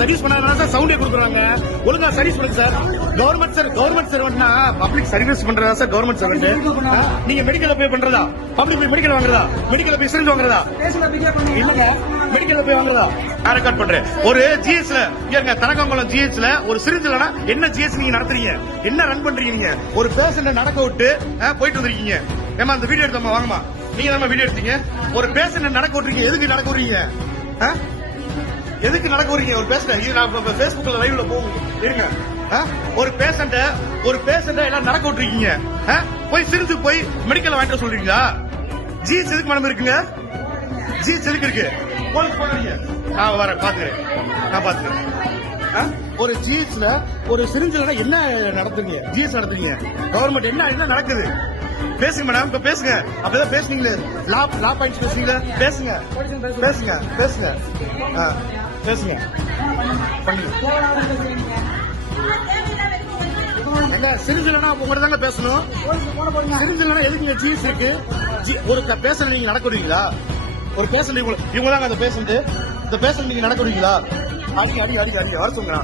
Service பண்ணாதான் sir சவுண்டே கொடுக்குறாங்க. ஒழுங்கா சர்வீஸ் பண்ணுங்க சார். கவர்மெண்ட் சர்வெண்ட்னா பப்ளிக் சர்வீஸ் பண்றதா சார் கவர்மெண்ட் சர்வெண்ட்? நீங்க மெடிக்கல்ல போய் பண்றதா? பப்ளிக் போய் மெடிக்கல் வாங்குறதா? மெடிக்கல்ல போய் சிரிஞ்சு வாங்குறதா? இல்லங்க, மெடிக்கல்ல போய் வாங்குறதா? நான் ரெக்கார்ட் பண்றேன். ஒரு ஜிஎஸ்ல ஏங்க தனக்காங்குளம் ஜிஹெச்ல ஒரு சிரிஞ்சலனா என்ன ஜிஎஸ் நீங்க நடத்துறீங்க? என்ன ரன் பண்றீங்க நீங்க? ஒரு பேஷண்ட நடக்க விட்டு போயிட்டு வந்திருக்கீங்க. ஏமா அந்த வீடியோ எடுத்தோமா? வாங்கம்மா, நீங்க தான் வீடியோ எடுத்தீங்க. ஒரு பேஷண்ட நடக்க விட்டுறீங்க. எதுக்கு நடக்க விடுறீங்க? எதுக்கு நடக்க விடுறீங்க? ஒரு பேஷண்ட் இது நான் Facebookல லைவ்ல போகும் இருங்க. ஒரு பேஷண்ட எல்லாம் நடக்க விட்டுருக்கீங்க. போய் சிரிஞ்சு போய் மெடிக்கல் வாங்கிட்டு சொல்றீங்களா? ஜிஹெச் எதுக்கு மேடம் இருக்குங்க? ஜிஹெச் எதுக்கு இருக்கு? போலீஸ் போறீங்க. நான் வரேன், பாத்துக்கிறேன். ஒரு ஜிஹெச்ல ஒரு சிரிஞ்சல என்ன நடத்துறீங்க? ஜிஹெச் நடத்துறீங்க. கவர்மெண்ட் என்ன நடக்குது? பேசுங்க மேடம், இப்ப பேசுங்க. அப்பதான் பேசுனீங்களே, லா பாயிண்ட்ஸ் பேசுனீங்களே, பேசுங்க. சிரிஞ்சலனா உங்கள்ட்ட தாங்க பேசணும். சிரிஞ்சலனா எதுக்கு ஜிஹெச் இருக்கு? ஒரு பேஷண்ட் நீங்க நடக்க விடுவீங்களா? ஒரு பேஷண்ட் இவங்க தாங்க அந்த பேஷண்ட். இந்த பேஷண்ட் நீங்க நடக்க விடுவீங்களா? அடி வர சொல்லுங்க.